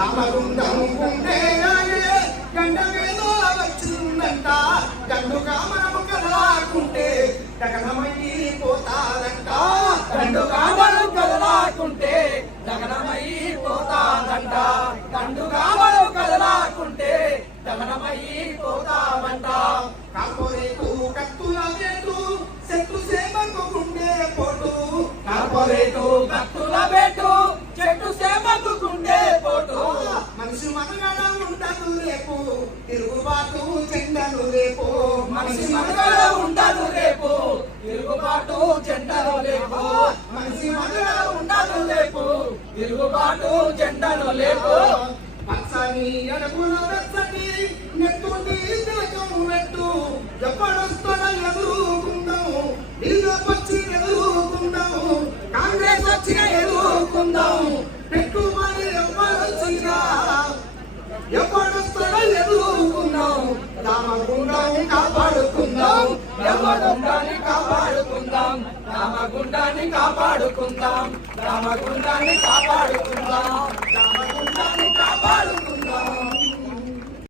రామగుండం ఉంటే గంట మీద వచ్చిందంట గండుగా మనము కదలాకుంటే గగనమయ్యి పోతారంట గండుగా మనం కదలాకుంటే గగనమయ్యి పోతాదంట గండుగా మనం కదలాకుంటే గగనమయ్యి పోతామంట కార్పొరేటు కత్తుల వేటు శత్రు సేవకు గుండె పోటు కార్పొరేటు కత్తుల వేటు చెట్టు సేవకు గుండె పోటు మనిషి మనుగడ ఉండదు రేపు తిరుగుబాటు చెండను రేపు మనిషి మనుగడ ఉండదు రేపు తిరుగుబాటు జెండలు లేపు మనిషి మనుగడ ఉండదు రేపు తిరుగుబాటు జెండలు లేపు పచ్చని అడుగుల వెచ్చని నెత్తుండి తిలకం పెట్టు ఎప్పుడొస్తాడ ఎదురుకుందాం ఇళ్ళకొచ్చి ఎదురుకుందాం కాంగ్రెస్ వచ్చిన ఎదుర్కొందాం పెట్టుబడి ఎవరొచ్చినా ఎప్పుడొస్తాడ ఎదురుకుందాం రామగుండం కాపాడుకుందాం రామగుండాన్ని కాపాడుకుందాం రామగుండాన్ని కాపాడుకుందాం రామగుండాన్ని కాపాడుకుందాం